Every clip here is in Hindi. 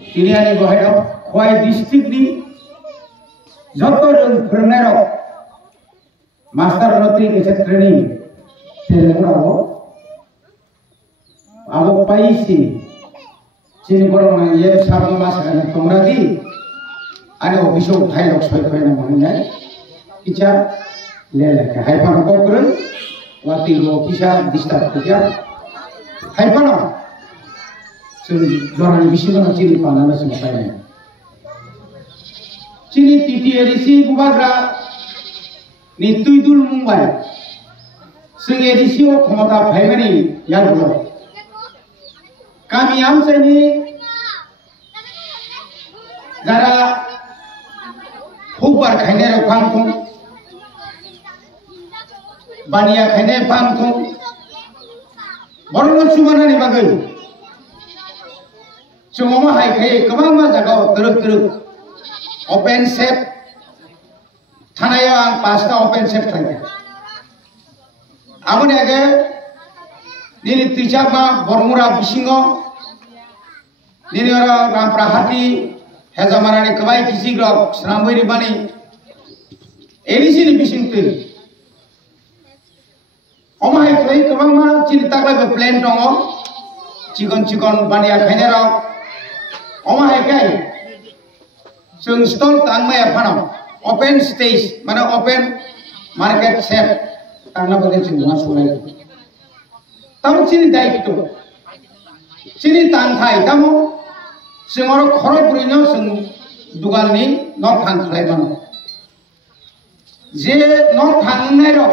ini ani bohai khoi district ni joto rong फोरोंनाय rok master notri ke training telengurao abo paisi chini borong na ye sabu masakana tongradi ani ofiso thailok soi khoi na monai kicha lele ka haipano kokrun wati lo kisa distab kya haipano jorani bisino chini panana sampai chini titi edisi bubagra ni tuidul mumbai sing edisi o khomata phaimani yarlo kami amsani jara hubar khaine ro pangthong baniya khaine pangthong borno sumanani bagai Cuma hai kai kemang ma jaga teruk open set thanaya ang pasta open set thangke amone age nini tijama bormura bisingo nini ora ramprahati hezamarani kabai kisi grok sramboi bani edisi ni bisingtil omai kai kemang ma cinta kai plan tongo cikon bania khaine ro Oma hai kai sung stall tang maya phano open stage mana open market set tangna bade chingwa sulai tam chini daikto chini tang thai tamo singoro khoro purino sung dugal ni nok thang khlai bano je nok thang nai ro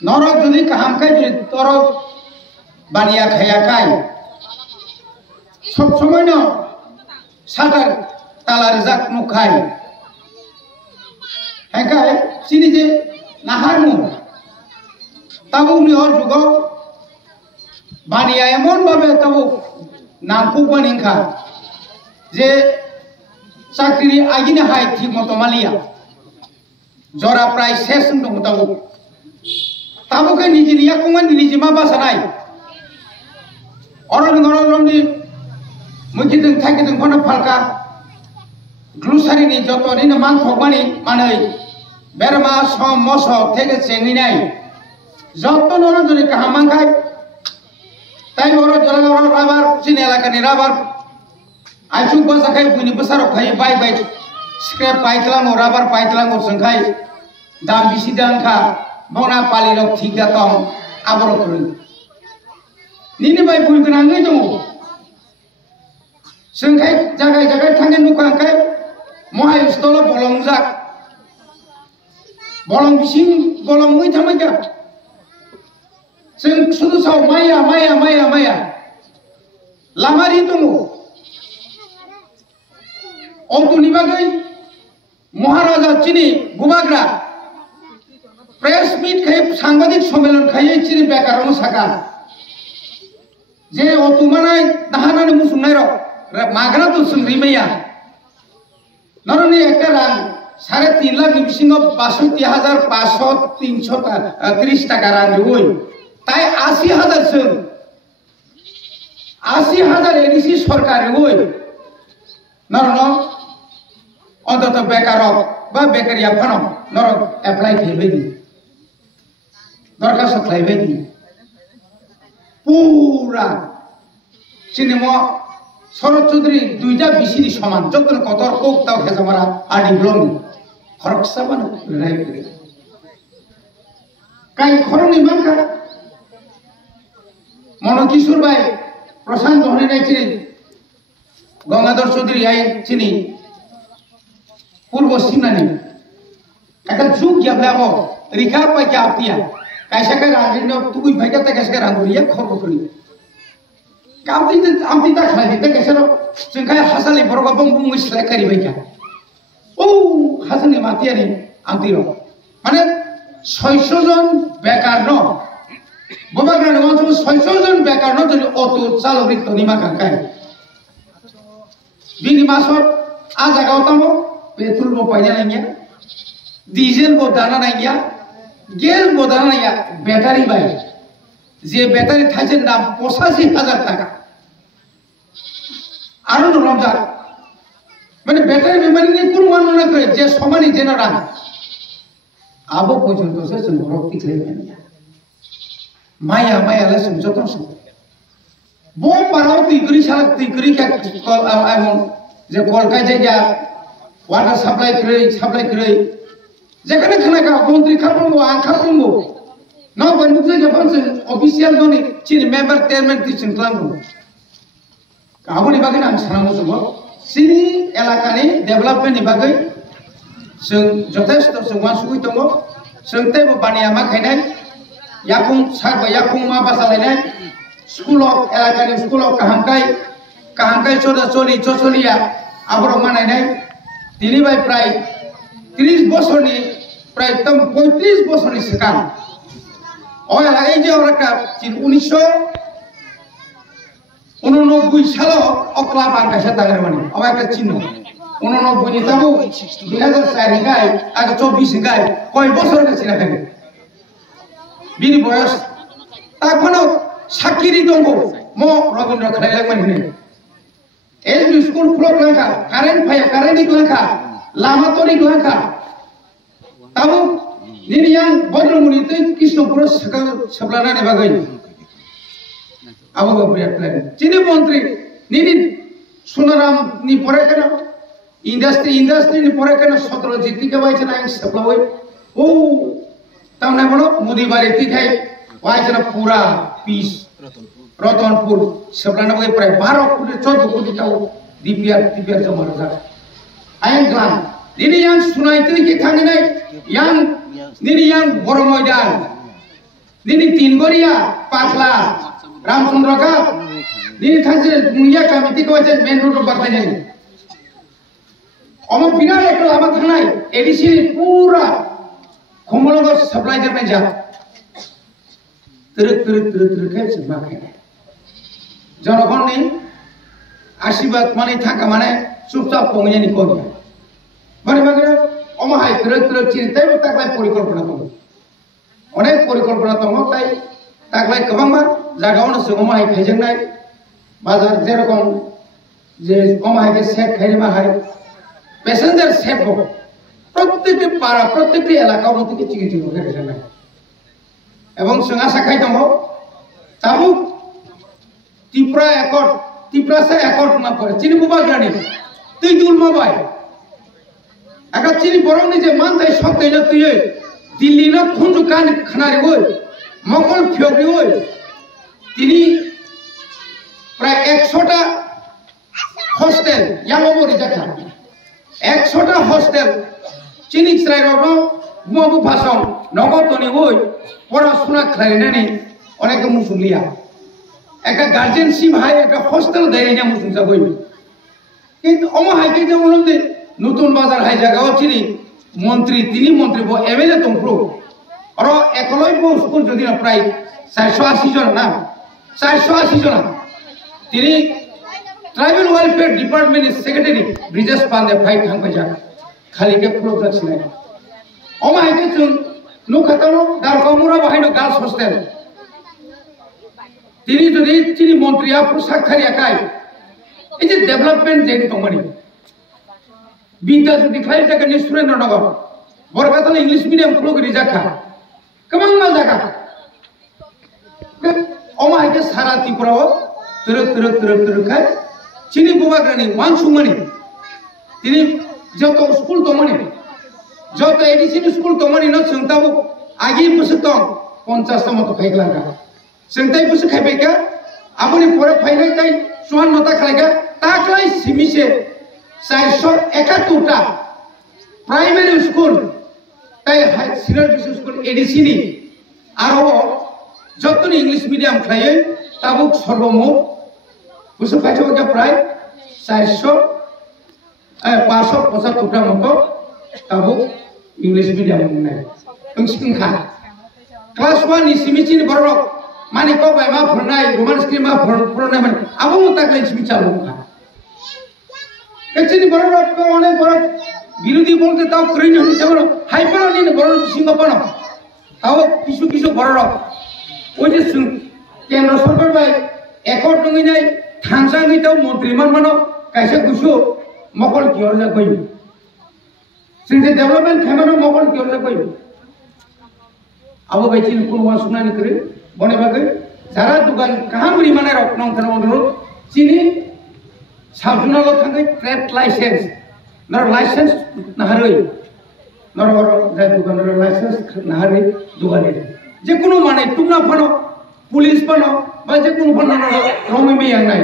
noro jodi kaham kai jodi toro baniya khaya kai सब समय न सागर ताला रिजाक नुखाई है का है सिनी जे नाहार मु तबु नि और जुगो बानिया एमन बाबे तबु नामकु बनिंखा जे चाकरी आगिने हाय ठीक मतो मालिया जरा प्राय शेष दं तबु के निजि निया कुमान निजि मा बासानाय अरन गरलमनि Mungkin thaki tung kono falka glusari ni joto ni man thokmani manai berma som moso theke chengi nai joto noro jori kahamang kai tai oro jala oro rabar chinela kani rabar aichu basa kai buni besaro khai bai scrap paitlang o rabar paitlang o sangkai dam bisi dang kha bona pali lok thik da tong aboro kurun nini bai bui kana ngai dong Sengkai jagai tangan nukan kai mohai stolo bolong zak bolong bising bolong mui thamai ka seng sudu sau maya lamari tungu ontu nibagai Maharaja chini bubagra press meet khai sangbadik সম্মেলন khai chini bekarono saka je otu manai dahanani musumnai ro Magra tu sumrimaya, noroni ekta rang 3.5 lakh bisingo 62,530 taka rang roi, tai 80,000 sum, 80,000 edisi sorkar roi, norono, onto bekarok, ba bekaria phano, noro apply thebedi, dorkas thaibedi, pura, cinema Sorot Chaudhary duita bisiri saman jotton kotor kok tau hezamara adi blong horok saban rai kore kai khoroni manka mono kishor bai prashant dhoni nai chini Gangadhar Chaudhary ai chini purbo simnani eka jug yablabo rikar pai kya aptia kaisa kai rangino tugui bhaika ta kaisa ranguriya khorbo kori Amti tak lagi, tak kesana, sengkai hasil ni baru kapung pun mesti lekari baiknya. Oh, hasil ni mati ni, amti lo. Mana, 600 জন bekar no, bapak kerana macam 600 জন bekar no, jadi auto calo rik tu ni makan kai. Bini masuk, aja kau tahu, petrol mau payah lagi, diesel mau dana lagi, gas mau dana lagi, bateri baik. যে ব্যাটারি থাকেন দাম 85,000 টাকা আরো রমজা মানে ব্যাটারি বিমানি নিয়ে কোন মানুষ করে যে সমানই যেন রান আবো পর্যন্ত সে ঘর পিছলে মায়া মায়া লেসন যত বো পারাও তুই করি এমন যে কলকাতায় জায়গা ওয়াটার সাপ্লাই করে যেখানে খানা মন্ত্রী খাবো আং খাবো না বন্ধু যখন অফিসিয়াল গনি চিনি মেম্বার চেয়ারম্যান টিচিং খালামो কাবুনি বাগै आं सानांगौ दङ सिनि एलाकानि डेभेलपमेन्टनि बागै जों जथेस्थ जों मानसुगै दङ जों तेबो बानिया मा खायनाय याकुं मा बासालायनाय स्कुलाव एलाकानि स्कुलाव काहामकाय चलिया आबरो मानायनाय दिनैबाय प्राय 30 बोसोरनि प्राय 35 बोसोरनि सिगां अ एलाकाय जे अराका 1989 সালে অকলা বাংলাদেশে তাগের মানে আবার একটা চিহ্ন 89 নি তাবো 2004 গায় আগে 24 গায় কয় বছর গেছে না থাকে বিনি বয়স তখনও সাকিরি দঙ্গ ম রবীন্দ্র খাইলে মানে এসবি স্কুল ফ্লোক লেখা কারেন্ট লেখা লামা তরি লেখা তাবো নিনিয়াং বদ্রমুনি তে কৃষ্ণপুর সাবলানানি বাগৈ আবো বিরাট প্ল্যান চিনি মন্ত্রী নিনি সোনারাম নি পরে কেন ইন্ডাস্ট্রি নি পরে কেন 17 জিতিকে বাইছে না সাপ্লাই ও তামনে বলো মুদি বাড়ি তিখাই বাইছে না পুরা পিস রতনপুর সাবলানা বাগৈ প্রায় 12 কোটি 14 কোটি টাও ডিপিআর জমা রাখা আইন গ্রাম নিনি ইয়াং সুনাইতে কি থাঙ্গে নাই নিনি ইয়াং বড় ময়দান নিনি তিনগড়িয়া পাগলা रामचंद्र का दिन थांसे मुया कमिटी को जे मेन रोड पर बाय अम बिना एक लामा थानाय एडीसी पूरा खमलग सप्लाई जरनाय जा तर खाय समा खाय जनगणनि आशीर्वाद माने थाका माने चुपचाप पङेनि कोन माने बागै अम हाय तर चिन्ताय ताकलाय परिकल्पना दं अनेक परिकल्पना दं ताय ताकलाय गोबांबा जागावनो सुगमाय खायजोंनाय बाजार जेरकम जे अमाय के सेट खायमा हाय पैसेंजर सेट हो प्रत्येकটি পাড়া প্রত্যেকটি এলাকা মধ্যে চিকিৎসা করে জানায় এবং সঙ্গে শাখায় দङ চাবুক ত্রিপুরা একট না করে চিনি বুবা গানি তুই দুল মাবাই একা চিনি বরংনি যে মান তাই সব দেইলা তুই দিল্লি না খুঁজু কান খানারি ওই মঙ্গল ফিয়গরি ওই তিনি প্রায় 100টা হোস্টেল ইয়ামবরি জায়গা 100টা হোস্টেল চিনি শ্রাইরব গুমাবু ভাষণ নগতনি ওই পড়াশোনা খাইনানি অনেক মুসুলিয়া একটা গার্জেনশিপ হাই একটা হোস্টেল দেয় না মুসুলসা বই কিন্তু অমহাইকে যে বলতে নতুন বাজার হাই জায়গাও চিনি তিনি মন্ত্রী এমএলএ তংপ্রো আর একলব্য স্কুল যদি না প্রায় 480 জন না 480 জন তিনি ট্রাইবাল ওয়েলফেয়ার ডিপার্টমেন্টের সেক্রেটারি ব্রিজেশ পান্ডে ভাই থাঙ্গা খালি কে পুরো যাচ্ছিলেন অমাইকে চুন নুখাতানো দারকামুরা বাহাইনো গার্লস হোস্টেল তিনি যদি চিনি মন্ত্রী পোশাক থারি একাই এই যে ডেভেলপমেন্ট যে কোম্পানি বিদ্যা যদি খাই জায়গা সুরেন্দ্রনগর বরকাতলা ইংলিশ মিডিয়াম খুলো করে জায়গা কেমন না জায়গা অমাইকে সারা ত্রিপুরাও তরক খায় চিনি বুবাগ্রানি ওয়ানসুমানি তিনি যত স্কুল তমনি যত এডিসিন স্কুল তমনি ন সন্তাবো আগে বসে তো 50টা মতো খাইগলাঙ্গা সন্তাই বসে খাইবেকা আপনি পরে ফাইনাই তাই 54টা খাইগা তাকলাই সিমিসে 471টা প্রাইমারি স্কুল তাই সিনিয়র স্কুল এডিসিনি আরো যতনি ইংলিশ মিডিয়াম খাইয়ে তাবুক সর্বমোট বুঝতে পারছো প্রায় 575টা মতো তাবুক ইংলিশ মিডিয়াম নাই সংখ্যা ক্লাস 1 नि सिमिचिन बरक माने को बाय मा फरनाय रोमान स्क्रीन मा फरनाय माने आबो ताकलाय सिमि चालू खा एक्चुअली बरक को अनेक बरक বিরোধী বলতে তাও করিনি হইছে বড় হাইপার নিন বড় সিংহপন তাও কিছু বড় ওই যে কেন্দ্র সরকার বাই একট নই নাই থানসাঙ্গিতাও মন্ত্রী মানো kaisa gusu mokol kior ja koi sing development khamano mokol kior ja koi abo bai chin kun wa sunani kare bone bagai jara dukan kaham rimane rok nong thana onurut chini sabjunalo thangai trade license nor license naharoi nor jai dukan nor license naharoi dugane je kono mane tumna phano police phano ba je kono phano romi mi yang nai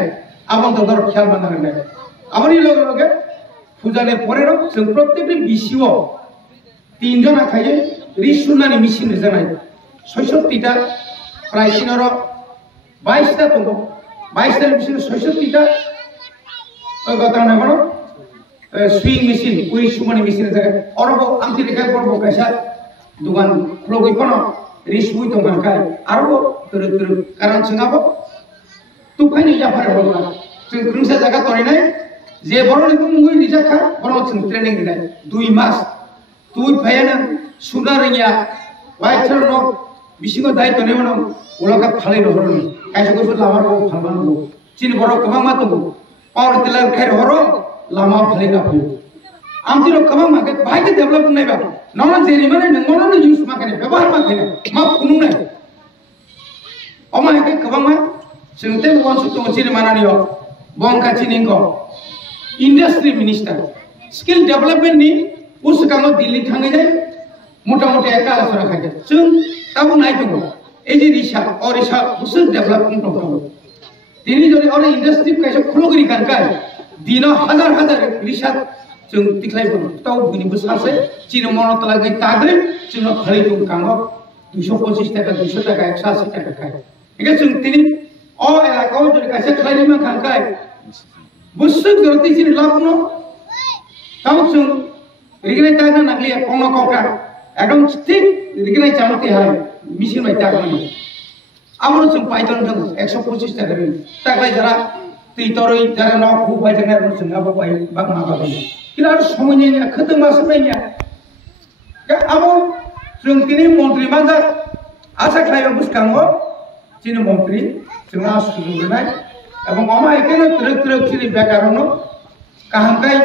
abang to dor khayal banang nai abani loge loge pujane pore ro जों प्रत्येकनि बिसिओ तीनजन आखाये रिसुनानि मिसिन जानाय 66 टा प्राइसिनर 22 टा दङ 22 टा मिसिन 66 टा गताना बनो सुइं मिसिन उइ सुमानि मिसिन जाय अरबो आमति लेखा परबो कायसा दुकान फ्लगै फनो रिसुइ दङ खाय आरबो तर कारण जोंहाबो तुफायनि जाफार होला जों ग्रुंसा जागा तरिनाय जे बरनि मुंगै निजाखा बरन जों ट्रेनिं दिनाय 2 मास तुइ फायाना सुनारिया वाइथर न बिसिङो दायित्व नेमनो उलाका फालै रहरनि कायसाखौ लामाखौ फालबानो चिन बर गोबां मा दङ पावर टिलर खेर हरो लामा फालैना फैयो आमतिरो गोबां माके बाहायके डेभलप नायबा नन जेरि माने नंगौनो युज माके व्यवहार माके मा फुनुनाय अमायके गोबां मा जोंते वनसु दङ चिन मानानियो बंका चिनिंको इंडस्ट्री मिनिस्टर स्किल डेवलपमेंट नि उसकांगो दिल्ली थाङै जाय मोटा मोटा एका आसरा खायदे जों ताबु नाय दङ एजे रिसा अरिसा बुसु डेवलपमेंट दङ दिनै जदि अरे इंडस्ट्री कायसा खुलगिरि कानकाय दिनो हजार हजार रिसा जों तिख्लायबो ताव बुनिबो सासे चिन मनतला गै तागै जों खालि दङ कांगो 225 टाका 200 टाका 180 टाका खाय एके जों दिनै अ एलाकाव जदि कायसा खालायनो कानकाय बुसु जरति चिन लापनो ताव जों रिगनाय तागना नागलिया कोन कोका एकदम ठीक रिगनाय चामते हाय मिसिन बाय तागमानि आमरो जों पाइथन दङ 125 टाका रि तागलाय जरा तैतरै जरा न खु बाय जने जों आबो बाय बागमा बाय किना समयनि खदमा समयनि के आबो जों तिनि मन्त्रि मानजा आसा खायो बुसकांगो चिन मन्त्रि जोंना सुजुनाय এবং আমা এখানে ত্রক চিনি বেকার হনো কাহামকাই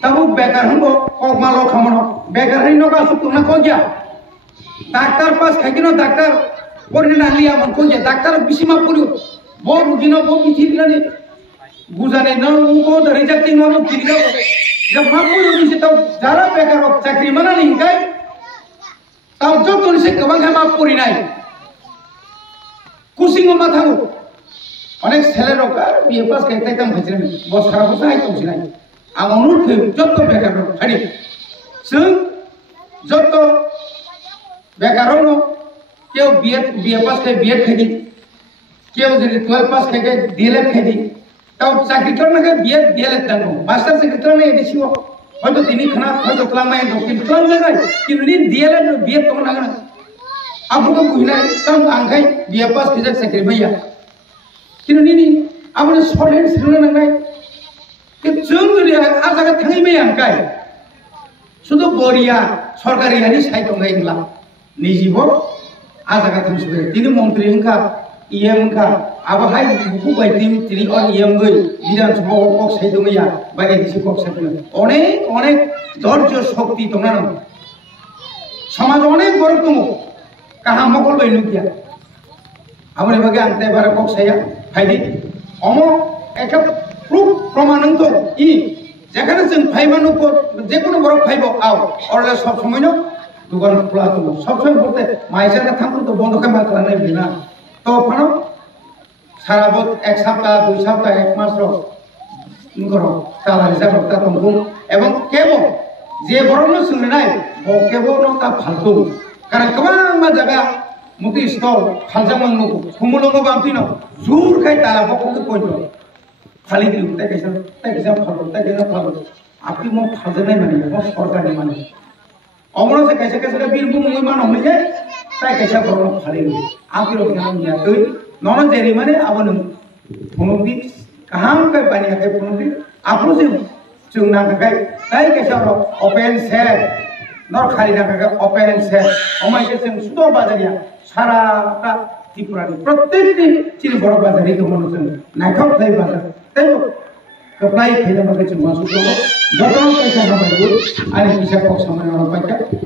তাবু বেকার হবো কমালো খামনো বেকার হইনো কা সুতনা কইয়া ডাক্তার পাস খাইকিনো ডাক্তার পড়িনা লিয়া মন কইয়া ডাক্তার বিসিমা পড়িও বো রুগিনো বো বিচিরলানি বুজানে না উকো রিজেক্টিং হলো কিরিগা जब मा पড়িও নিছে তাও যারা বেকার চাকরি মানা নিকাই তাও যত নিছে গবাং মা পড়ি নাই কুসিংও মাথাও অনেক ছেলে রকার বিয়ে পাস খাইতে কাম খাইছে বস সারা বছর আই কমছি নাই আম অনুরোধ যত বেকার খালি जों যত বেকার হলো কেউ বিয়ে পাস খাই বিয়ে খাইদি কেউ যদি 12 পাস খাই ডিএলএড খাইদি তাও চাকরি করনা খাই বিয়ে ডিএলএড দানো মাস্টার চাকরি করনা এদিছিও হয়তো তিনি খানা হয়তো ক্লামাই কিন্তু ক্লাম লাগাই কিন্তু নি ডিএলএড বিয়ে তো না आपको बुझनाय तम आंखाय बिए पास खिजा साख्रि भैया किनु निनि आबो सरेन सिरनो नांनाय के जों जदि आ जागा थाङै मै आंखाय शुद्ध बरिया सरकारि हानि साइटं गायला निजिबो आ जागा थांसुबे दिनि मन्त्रि हंखा इएम हंखा आबो हाय बुकु बायदि तिनि अन इएम गय बिधान सभा कक साइदंगैया बायदि दिसि कक साइदं अनेक अनेक धैर्य शक्ति दंना समाज अनेक बरक दङ कहा मकल बाय नुकिया आमने बागे आंते बारा कक साया फाइदि अमो एका प्रूफ प्रमाण तो इ जेखाने जों फाइबानो को जेकुनो बरक फाइबो आव अरले सब समयनो दुकान खुला दङ सब समय बते माइजाना थांखो तो बन्द खालामना खालामनाय बिना तो फानो साराबो एक सप्ताह 2 सप्ताह 1 मास रो नगरो ताला रिजार्भ ता दंगो एवं केबो जे बरनो सोंनाय बो केबो न ता फालतु कारण गोबां मा जागा मुति स्टल फालजामन मुकु हुमुलंगो बामतिनो जुर खाय ताला बखौ पयनो खालि दिउ ताइसा फालतु आपि म फालजानाय माने म सरकारनि माने अमरो से कैसे कैसे बिरबु मुङै मान हमैजे ताइ कैसा बरनो खालि आपिरो गाम या दै नन जेरि माने आबो फुनुदि काहाम काय बानिया काय फुनुदि आपरो जे जों नागाय ताइ कैसा ओपन सेट नर खाली नागाय ओपन सेट अमायके जों सुद बाजारिया साराटा त्रिपुरानि प्रत्येकनि चिन बर बाजारि दङ जों नायथाव थाय बाजार ताइ keplai khela makai cuma masuk dulu. Jatuh kaisa hambai bu, ani bisa kok sama orang pakai.